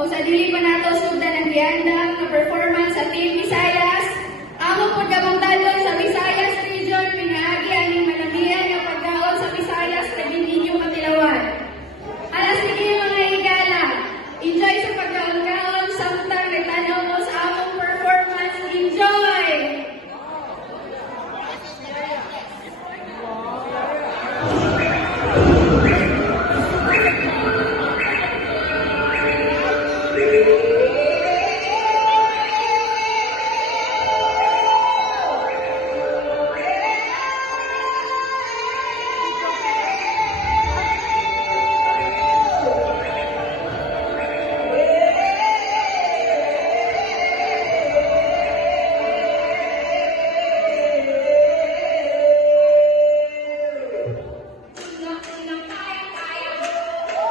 O sa dili pa nato sugdan ang giandam nga performance sa Team Bisaya.